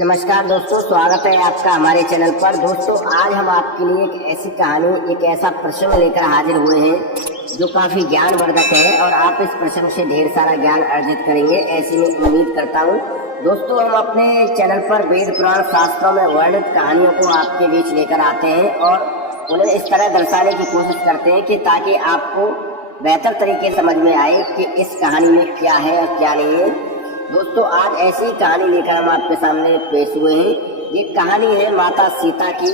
नमस्कार दोस्तों, स्वागत है आपका हमारे चैनल पर। दोस्तों, आज हम आपके लिए एक ऐसी कहानी, एक ऐसा प्रसंग लेकर हाजिर हुए हैं जो काफी ज्ञानवर्धक है और आप इस प्रसंग से ढेर सारा ज्ञान अर्जित करेंगे, ऐसी मैं उम्मीद करता हूं। दोस्तों, हम अपने चैनल पर वेद पुराण शास्त्रों में वर्णित कहानियों को आपके बीच लेकर आते हैं और उन्हें इस तरह दर्शाने की कोशिश करते हैं कि ताकि आपको बेहतर तरीके समझ में आए कि इस कहानी में क्या है और क्या नहीं है। दोस्तों, आज ऐसी कहानी लेकर हम आपके सामने पेश हुए हैं। ये कहानी है माता सीता की।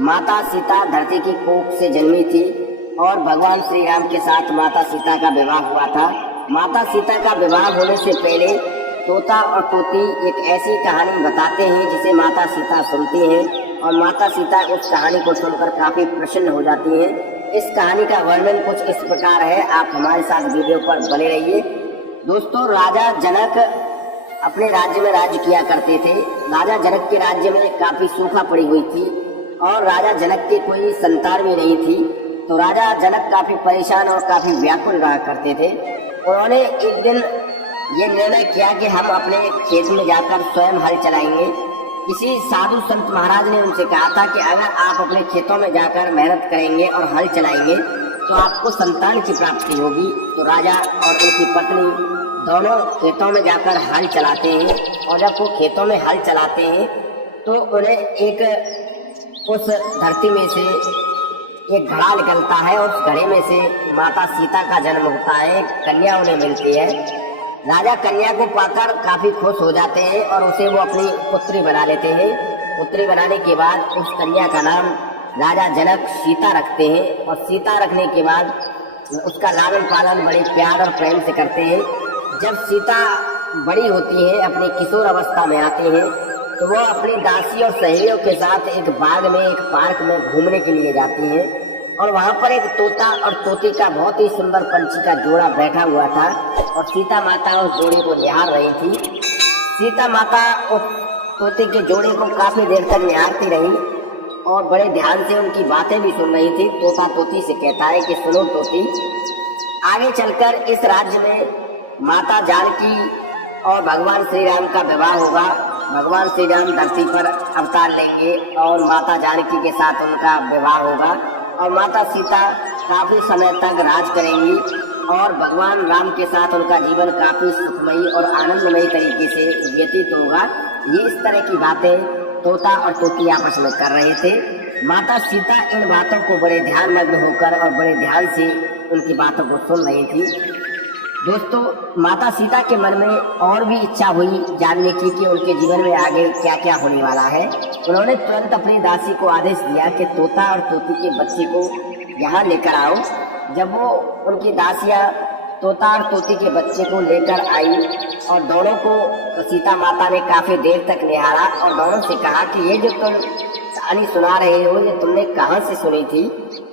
माता सीता धरती की कोख से जन्मी थी और भगवान श्री राम के साथ माता सीता का विवाह हुआ था। माता सीता का विवाह होने से पहले तोता और तोती एक ऐसी कहानी बताते हैं जिसे माता सीता सुनती हैं और माता सीता उस कहानी को सुनकर काफी प्रसन्न हो जाती हैं। इस कहानी का वर्णन कुछ इस प्रकार है, आप हमारे साथ वीडियो पर बने रहिए। दोस्तों, राजा जनक अपने राज्य में राज्य किया करते थे। राजा जनक के राज्य में काफी सूखा पड़ी हुई थी और राजा जनक की कोई संतान भी नहीं थी, तो राजा जनक काफी परेशान और काफी व्याकुल रहा करते थे। उन्होंने एक दिन ये निर्णय किया कि हम अपने खेत में जाकर स्वयं हल चलाएंगे। किसी साधु संत महाराज ने उनसे कहा था कि अगर आप अपने खेतों में जाकर मेहनत करेंगे और हल चलाएंगे तो आपको संतान की प्राप्ति होगी। तो राजा और उनकी पत्नी दोनों खेतों में जाकर हल चलाते हैं और जब वो खेतों में हल चलाते हैं तो उन्हें एक उस धरती में से एक घड़ा निकलता है और उस घड़े में से माता सीता का जन्म होता है, कन्या उन्हें मिलती है। राजा कन्या को पाकर काफी खुश हो जाते हैं और उसे वो अपनी पुत्री बना लेते हैं। पुत्री बनाने के बाद उस कन्या का नाम राजा जनक सीता रखते हैं और सीता रखने के बाद उसका लालन पालन बड़े प्यार और प्रेम से करते हैं। जब सीता बड़ी होती है, अपनी किशोर अवस्था में आती है, तो वो अपनी दासी और सहेलियों के साथ एक बाग में, एक पार्क में घूमने के लिए जाती है और वहां पर एक तोता और तोती का बहुत ही सुंदर पंछी का जोड़ा बैठा हुआ था और सीता माता उस जोड़े को निहार रही थी। सीता माता उस तोते के जोड़े को काफी देर तक निहारती रही और बड़े ध्यान से उनकी बातें भी सुन रही थी। तोता तोती से कहता है कि सुनो तोती, आगे चलकर इस राज्य में माता जानकी और भगवान श्री राम का विवाह होगा। भगवान श्री राम धरती पर अवतार लेंगे और माता जानकी के साथ उनका विवाह होगा और माता सीता काफी समय तक राज करेंगी और भगवान राम के साथ उनका जीवन काफी सुखमयी और आनंदमयी तरीके से व्यतीत होगा। ये इस तरह की बातें तोता और तोती आपस में कर रहे थे। माता सीता इन बातों को बड़े ध्यानमग्न होकर और बड़े ध्यान से उनकी बातों को सुन रही थी। दोस्तों, माता सीता के मन में और भी इच्छा हुई जानने की कि उनके जीवन में आगे क्या क्या होने वाला है। उन्होंने तुरंत अपनी दासी को आदेश दिया कि तोता और तोती के बच्चे को यहाँ लेकर आओ। जब वो उनकी दासियाँ तोता और तोती के बच्चे को लेकर आई और दोनों को सीता माता ने काफी देर तक निहारा और दोनों से कहा कि ये जो तुम कहानी सुना रहे हो, ये तुमने कहाँ से सुनी थी?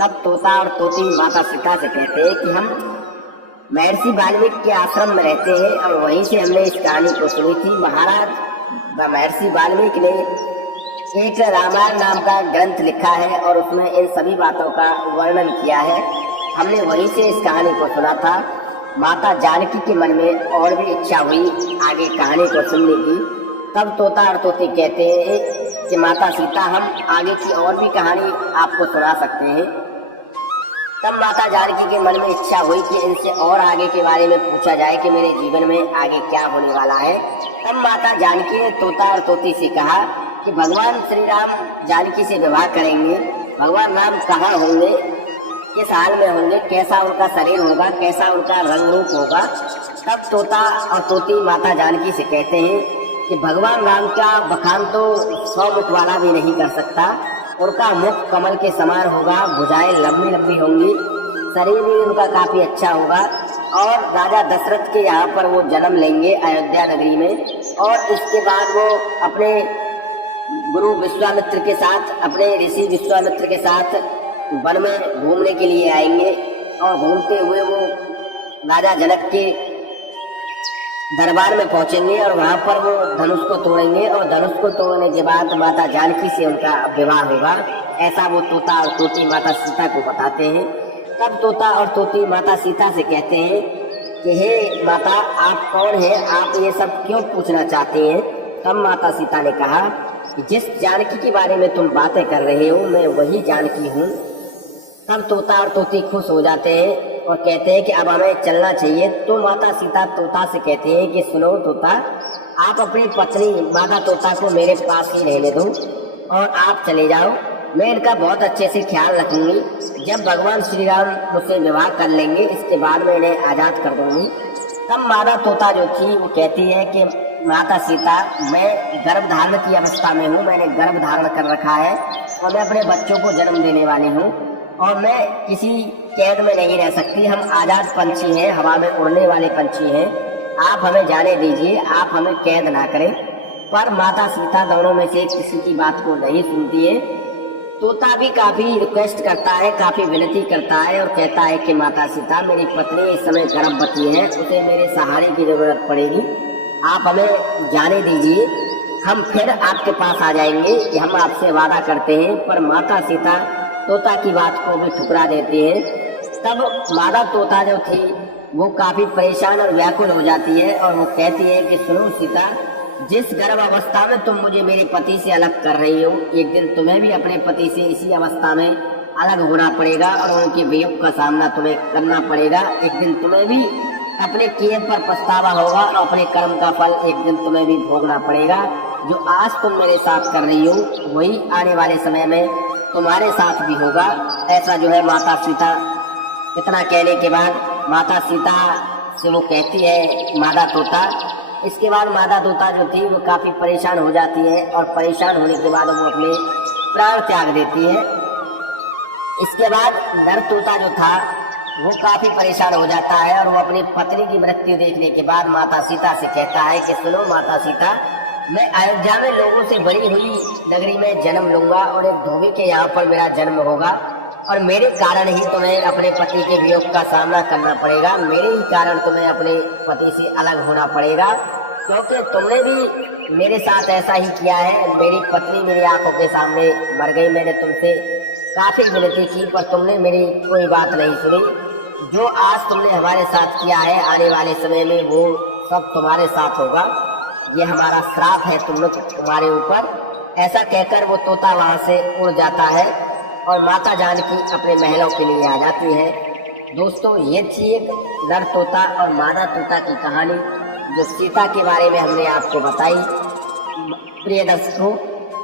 तब तोता और तोती माता सीता से कहते हैं कि हम महर्षि वाल्मीकि के आश्रम में रहते हैं और वहीं से हमने इस कहानी को सुनी थी। महाराज महर्षि वाल्मीकि ने एक रामायण नाम का ग्रंथ लिखा है और उसमें इन सभी बातों का वर्णन किया है। हमने वहीं से इस कहानी को सुना था। माता जानकी के मन में और भी इच्छा हुई आगे कहानी को सुनने की। तब तोता और तोती कहते हैं कि माता सीता, हम आगे की और भी कहानी आपको सुना सकते हैं। तब माता जानकी के मन में इच्छा हुई कि इनसे और आगे के बारे में पूछा जाए कि मेरे जीवन में आगे क्या होने वाला है। तब माता जानकी ने तोता और तोती से कहा कि भगवान श्री राम जानकी से विवाह करेंगे। भगवान राम कहाँ होंगे, किस हाल में होंगे, कैसा उनका शरीर होगा, कैसा उनका रंग रूप होगा। तब तोता और तोती माता जानकी से कहते हैं कि भगवान राम का बखान तो 100 मुख वाला भी नहीं कर सकता। उनका मुख कमल के समान होगा, भुजाएं लंबी लंबी होंगी, शरीर भी उनका काफी अच्छा होगा और राजा दशरथ के यहाँ पर वो जन्म लेंगे अयोध्या नगरी में और इसके बाद वो अपने गुरु विश्वामित्र के साथ, अपने ऋषि विश्वामित्र के साथ वन में घूमने के लिए आएंगे और घूमते हुए वो राजा जनक के दरबार में पहुंचेंगे और वहां पर वो धनुष को तोड़ेंगे और धनुष को तोड़ने के बाद माता जानकी से उनका विवाह होगा। ऐसा वो तोता और तोती माता सीता को बताते हैं। तब तोता और तोती माता सीता से कहते हैं कि हे माता, आप कौन हैं, आप ये सब क्यों पूछना चाहती हैं? तब माता सीता ने कहा कि जिस जानकी के बारे में तुम बातें कर रहे हो मैं वही जानकी हूँ। तब तोता और तोती खुश हो जाते हैं और कहते हैं कि अब हमें चलना चाहिए। तो माता सीता तोता से कहते हैं कि सुनो तोता, आप अपनी पत्नी माता तोता को मेरे पास ही रहने दो और आप चले जाओ, मैं इनका बहुत अच्छे से ख्याल रखूंगी। जब भगवान श्री राम मुझसे विवाह कर लेंगे इसके बाद मैं इन्हें आज़ाद कर दूंगी। तब माता तोता जो थी वो कहती है कि माता सीता, मैं गर्भ धारण की अवस्था में हूँ, मैंने गर्भ धारण कर रखा है और मैं अपने बच्चों को जन्म देने वाली हूँ और मैं किसी कैद में नहीं रह सकती। हम आज़ाद पंछी हैं, हवा में उड़ने वाले पंछी हैं, आप हमें जाने दीजिए, आप हमें कैद ना करें। पर माता सीता दोनों में से किसी की बात को नहीं सुनती है। तोता भी काफी रिक्वेस्ट करता है, काफी विनती करता है और कहता है कि माता सीता, मेरी पत्नी इस समय गर्भवती है, उसे मेरे सहारे की जरूरत पड़ेगी, आप हमें जाने दीजिए, हम फिर आपके पास आ जाएंगे, कि हम आपसे वादा करते हैं। पर माता सीता तोता की बात को भी ठुकरा देती है। तब मादा तोता जो थी वो काफी परेशान और व्याकुल हो जाती है और वो कहती है कि सुनो सीता, जिस गर्भ अवस्था में तुम मुझे मेरे पति से अलग कर रही हो, एक दिन तुम्हें भी अपने पति से इसी अवस्था में अलग होना पड़ेगा और उनके वियोग का सामना तुम्हें करना पड़ेगा। एक दिन तुम्हें भी अपने किए पर पछतावा होगा और अपने कर्म का फल एक दिन तुम्हें भी भोगना पड़ेगा। जो आज तुम मेरे साथ कर रही हो वही आने वाले समय में तुम्हारे साथ भी होगा। ऐसा जो है माता सीता, इतना कहने के बाद माता सीता से वो कहती है मादा तोता। इसके बाद मादा तोता जो थी वो काफी परेशान हो जाती है और परेशान होने के बाद वो अपने प्राण त्याग देती है। इसके बाद नर तोता जो था वो काफी परेशान हो जाता है और वो अपनी पत्नी की मृत्यु देखने के बाद माता सीता से कहता है कि सुनो माता सीता, मैं अयोध्या में लोगों से बड़ी हुई नगरी में जन्म लूंगा और एक धोबी के यहाँ पर मेरा जन्म होगा और मेरे कारण ही तुम्हें अपने पति के वियोग का सामना करना पड़ेगा, मेरे ही कारण तुम्हें अपने पति से अलग होना पड़ेगा, क्योंकि तुमने भी मेरे साथ ऐसा ही किया है। मेरी पत्नी मेरी आंखों के सामने मर गई, मैंने तुमसे काफी विनती की पर तुमने मेरी कोई बात नहीं सुनी। जो आज तुमने हमारे साथ किया है आने वाले समय में वो सब तुम्हारे साथ होगा, ये हमारा श्राप है तुम्हारे ऊपर। ऐसा कहकर वो तोता वहां से उड़ जाता है और माता जानकी अपने महलों के लिए आ जाती है। दोस्तों, ये थी एक नर तोता और मादा तोता की कहानी जो सीता के बारे में हमने आपको बताई। प्रिय दर्शकों,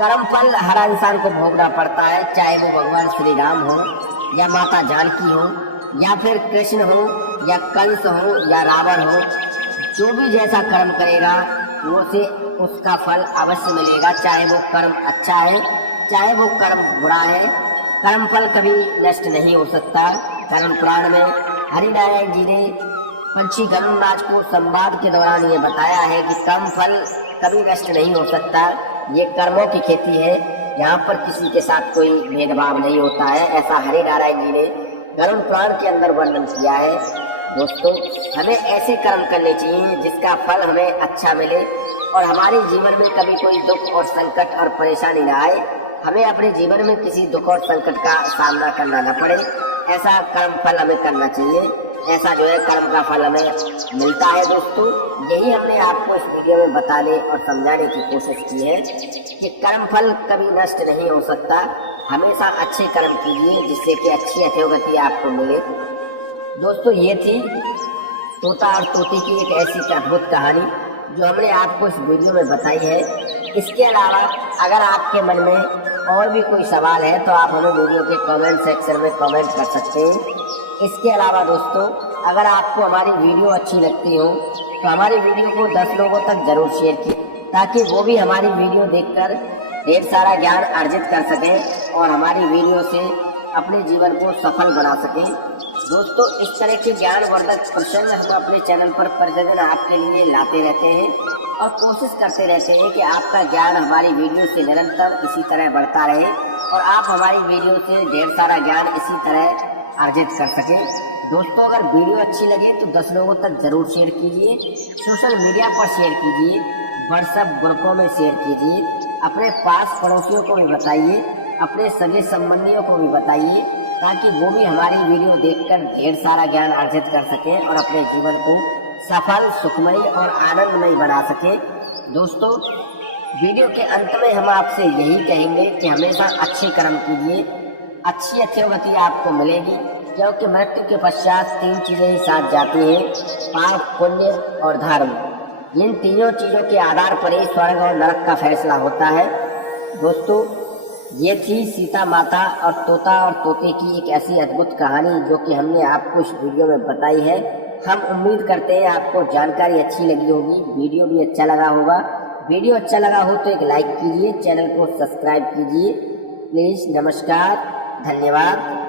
कर्म फल हर इंसान को भोगना पड़ता है, चाहे वो भगवान श्री राम हो या माता जानकी हो या फिर कृष्ण हो या कंस हो या रावण हो। जो भी जैसा कर्म करेगा वो से उसका फल अवश्य मिलेगा, चाहे वो कर्म अच्छा है चाहे वो कर्म बुरा है। कर्म फल कभी नष्ट नहीं हो सकता। धर्म पुराण में हरिनारायण जी ने पंछी गरुड़राज को संवाद के दौरान ये बताया है कि कर्म फल कभी नष्ट नहीं हो सकता, ये कर्मों की खेती है, यहाँ पर किसी के साथ कोई भेदभाव नहीं होता है। ऐसा हरिनारायण जी ने गरुड़ पुराण के अंदर वर्णन किया है। दोस्तों, हमें ऐसे कर्म करने चाहिए जिसका फल हमें अच्छा मिले और हमारे जीवन में कभी कोई दुख और संकट और परेशानी न आए, हमें अपने जीवन में किसी दुख और संकट का सामना करना न पड़े। ऐसा कर्म फल हमें करना चाहिए, ऐसा जो है कर्म का फल हमें मिलता है। दोस्तों, यही हमने आपको इस वीडियो में बताने और समझाने की कोशिश की है कि कर्म फल कभी नष्ट नहीं हो सकता। हमेशा अच्छे कर्म कीजिए जिससे कि अच्छी अधोगति आपको मिले। दोस्तों, ये थी तोता और तोती की एक ऐसी अद्भुत कहानी जो हमने आपको इस वीडियो में बताई है। इसके अलावा अगर आपके मन में और भी कोई सवाल है तो आप हमें वीडियो के कमेंट सेक्शन में कमेंट कर सकते हैं। इसके अलावा दोस्तों, अगर आपको हमारी वीडियो अच्छी लगती हो तो हमारी वीडियो को 10 लोगों तक जरूर शेयर कीजिए ताकि वो भी हमारी वीडियो देखकर ढेर सारा ज्ञान अर्जित कर सकें और हमारी वीडियो से अपने जीवन को सफल बना सकें। दोस्तों, इस तरह के ज्ञानवर्धक प्रसंग हम अपने चैनल पर प्रतिदिन आपके लिए लाते रहते हैं और कोशिश करते रहते हैं कि आपका ज्ञान हमारी वीडियो से निरंतर इसी तरह बढ़ता रहे और आप हमारी वीडियो से ढेर सारा ज्ञान इसी तरह अर्जित कर सकें। दोस्तों, अगर वीडियो अच्छी लगे तो 10 लोगों तक जरूर शेयर कीजिए, सोशल मीडिया पर शेयर कीजिए, व्हाट्सएप ग्रुपों में शेयर कीजिए, अपने पास पड़ोसियों को भी बताइए, अपने सगे संबंधियों को भी बताइए ताकि वो भी हमारी वीडियो देखकर ढेर सारा ज्ञान अर्जित कर सकें और अपने जीवन को सफल, सुखमय और आनंदमय बना सकें। दोस्तों, वीडियो के अंत में हम आपसे यही कहेंगे कि हमेशा अच्छे कर्म कीजिए, अच्छी अधोगति आपको मिलेगी, क्योंकि मृत्यु के पश्चात 3 चीजें ही साथ जाती हैं, पाप, पुण्य और धर्म। इन तीनों चीजों के आधार पर ही स्वर्ग और नरक का फैसला होता है। दोस्तों, ये थी सीता माता और तोता और तोते की एक ऐसी अद्भुत कहानी जो कि हमने आपको इस वीडियो में बताई है। हम उम्मीद करते हैं आपको जानकारी अच्छी लगी होगी, वीडियो भी अच्छा लगा होगा। वीडियो अच्छा लगा हो तो एक लाइक कीजिए, चैनल को सब्सक्राइब कीजिए प्लीज। नमस्कार, धन्यवाद।